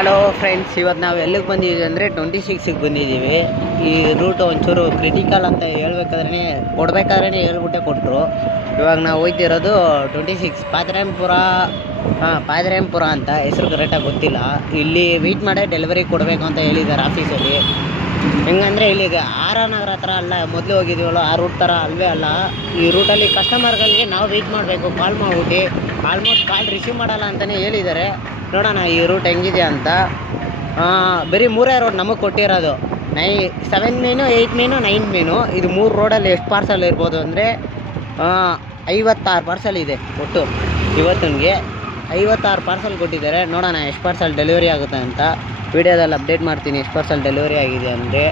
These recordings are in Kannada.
ಹಲೋ ಫ್ರೆಂಡ್ಸ್, ಇವತ್ತು ನಾವು ಎಲ್ಲಿಗೆ ಬಂದಿದ್ದೀವಿ ಅಂದರೆ 26ಗೆ ಬಂದಿದ್ದೀವಿ. ಈ ರೂಟು ಒಂಚೂರು ಕ್ರಿಟಿಕಲ್ ಅಂತ ಕೊಡಬೇಕಾದ್ರೆ ಹೇಳ್ಬಿಟ್ಟೆ ಕೊಟ್ಟರು. ಇವಾಗ ನಾವು ಹೋಗ್ತಿರೋದು 26 ಪಾದರಾಯನಪುರ ಅಂತ ಹೆಸರು ಕರೆಕ್ಟಾಗಿ ಗೊತ್ತಿಲ್ಲ. ಇಲ್ಲಿ ವೆಯ್ಟ್ ಮಾಡೇ ಡೆಲಿವರಿ ಕೊಡಬೇಕು ಅಂತ ಹೇಳಿದ್ದಾರೆ ಆಫೀಸಲ್ಲಿ. ಹೆಂಗಂದರೆ ಇಲ್ಲಿಗೆ ನಗರ ಹತ್ರ ಅಲ್ಲ, ಮೊದಲು ಹೋಗಿದ್ದೀವಲ್ಲ ಆ ರೂಟ್ ಥರ ಅಲ್ವೇ ಅಲ್ಲ. ಈ ರೂಟಲ್ಲಿ ಕಸ್ಟಮರ್ಗಳಿಗೆ ನಾವು ವೆಯ್ಟ್ ಮಾಡಬೇಕು, ಕಾಲ್ ಮಾಡಿಬಿಟ್ಟು. ಆಲ್ಮೋಸ್ಟ್ ಕಾಲ್ ರಿಸೀವ್ ಮಾಡಲ್ಲ ಅಂತಲೇ ಹೇಳಿದ್ದಾರೆ. ನೋಡೋಣ ಈ ರೂಟ್ ಹೆಂಗಿದೆ ಅಂತ. ಬರೀ 3 ರೋಡ್ ನಮಗೆ ಕೊಟ್ಟಿರೋದು. 7 ಮೇನು, 8 ಮೇನು, 9 ಮೇನು. ಇದು 3 ರೋಡಲ್ಲಿ ಎಷ್ಟು ಪಾರ್ಸಲ್ ಇರ್ಬೋದು ಅಂದರೆ 56 ಪಾರ್ಸಲ್ ಇದೆ ಒಟ್ಟು. ಇವತ್ತಿಗೆ 56 ಪಾರ್ಸಲ್ ಕೊಟ್ಟಿದ್ದಾರೆ. ನೋಡೋಣ ಎಷ್ಟು ಪಾರ್ಸಲ್ ಡೆಲಿವರಿ ಆಗುತ್ತೆ ಅಂತ ವಿಡಿಯೋದಲ್ಲಿ ಅಪ್ಡೇಟ್ ಮಾಡ್ತೀನಿ, ಎಷ್ಟು ಪಾರ್ಸಲ್ ಡೆಲಿವರಿ ಆಗಿದೆ ಅಂದರೆ.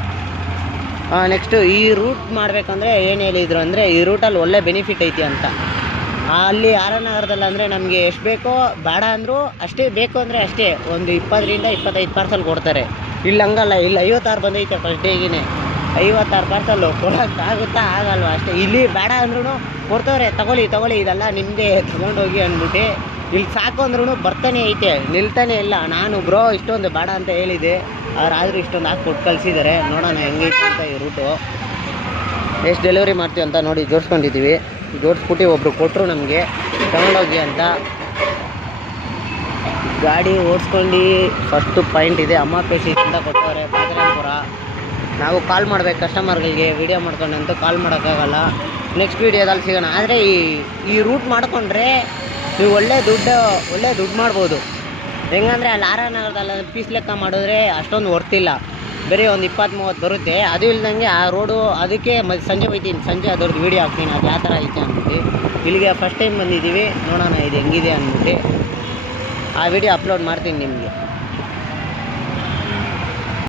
ನೆಕ್ಸ್ಟು ಈ ರೂಟ್ ಮಾಡಬೇಕಂದ್ರೆ ಏನು ಹೇಳಿದರು ಅಂದರೆ, ಈ ರೂಟಲ್ಲಿ ಒಳ್ಳೆ ಬೆನಿಫಿಟ್ ಐತಿ ಅಂತ. ಅಲ್ಲಿ ನಗರದಲ್ಲಿ ಅಂದರೆ ನಮಗೆ ಎಷ್ಟು ಬೇಕೋ, ಬೇಡ ಅಂದರೂ ಅಷ್ಟೇ, ಬೇಕು ಅಂದರೆ ಅಷ್ಟೇ ಒಂದು 20ರಿಂದ 25 ಪಾರ್ಸಲ್ ಕೊಡ್ತಾರೆ. ಇಲ್ಲಿ ಹಂಗಲ್ಲ, ಇಲ್ಲಿ 56 ಬಂದೈತೆ ಫಸ್ಟ್ ಡೇಗಿನೇ. 56 ಪಾರ್ಸಲ್ಲು ಕೊಡೋಕ್ಕಾಗುತ್ತಾ ಆಗಲ್ವ ಅಷ್ಟೇ. ಇಲ್ಲಿ ಬೇಡ ಅಂದ್ರೂ ಕೊಡ್ತವ್ರೆ, ತಗೊಳ್ಳಿ ಇದೆಲ್ಲ ನಿಮ್ಮದೇ, ತೊಗೊಂಡೋಗಿ ಅಂದ್ಬಿಟ್ಟು. ಇಲ್ಲಿ ಸಾಕು ಅಂದ್ರೂ ಬರ್ತಾನೆ ಐತೆ, ನಿಲ್ತಾನೆ ಇಲ್ಲ. ನಾನು ಬ್ರೋ ಇಷ್ಟೊಂದು ಬೇಡ ಅಂತ ಹೇಳಿದೆ, ಆದರೂ ಇಷ್ಟೊಂದು ಹಾಕಿ ಕೊಟ್ಟು ಕಳಿಸಿದ್ದಾರೆ. ನೋಡೋಣ ಹೆಂಗೈತೆ ಅಂತ ಈ ರೂಟು. ಎಷ್ಟು ಡೆಲಿವರಿ ಮಾಡ್ತೀವಿ ಅಂತ ನೋಡಿ ಜೋಡಿಸ್ಕೊಂಡಿದ್ದೀವಿ. ಜೋಡಿಸ್ಬಿಟ್ಟು ಒಬ್ಬರು ಕೊಟ್ಟರು ನಮಗೆ ತಗೊಂಡೋಗಿ ಅಂತ. ಗಾಡಿ ಓಡಿಸ್ಕೊಂಡು ಫಸ್ಟು ಪಾಯಿಂಟ್ ಇದೆ, ಅಮ್ಮ ಪೇಸಿಂದ ಕೊಟ್ಟವ್ರೆ ಪಾದರಾಯನಪುರ. ನಾವು ಕಾಲ್ ಮಾಡ್ಬೇಕು ಕಸ್ಟಮರ್ಗಳಿಗೆ, ವೀಡಿಯೋ ಮಾಡ್ಕೊಂಡಂತೂ ಕಾಲ್ ಮಾಡೋಕ್ಕಾಗಲ್ಲ. ನೆಕ್ಸ್ಟ್ ವೀಡಿಯೋದಲ್ಲಿ ಸಿಗೋಣ. ಆದರೆ ಈ ರೂಟ್ ಮಾಡಿಕೊಂಡ್ರೆ ನೀವು ಒಳ್ಳೆ ದುಡ್ಡು ಮಾಡ್ಬೋದು. ಹೆಂಗಂದರೆ ಅಲ್ಲಿ ನಗರದಲ್ಲಿ ಪೀಸ್ ಲೆಕ್ಕ ಮಾಡಿದ್ರೆ ಅಷ್ಟೊಂದು ವರ್ತಿಲ್ಲ, ಬರೀ ಒಂದು 20-30 ಬರುತ್ತೆ. ಅದು ಇಲ್ದಂಗೆ ಆ ರೋಡು, ಅದಕ್ಕೆ ಸಂಜೆ ಹೋಗ್ತೀನಿ, ಸಂಜೆ ಅದ್ರದ್ದು ವೀಡಿಯೋ ಹಾಕ್ತೀನಿ, ಅದು ಯಾವ ಥರ ಐತೆ ಅಂದ್ಬಿಟ್ಟು. ಇಲ್ಲಿಗೆ ಫಸ್ಟ್ ಟೈಮ್ ಬಂದಿದ್ದೀವಿ, ನೋಡೋಣ ಇದು ಹೆಂಗಿದೆ ಅಂದ್ಬಿಟ್ಟು ಆ ವಿಡಿಯೋ ಅಪ್ಲೋಡ್ ಮಾಡ್ತೀನಿ ನಿಮಗೆ.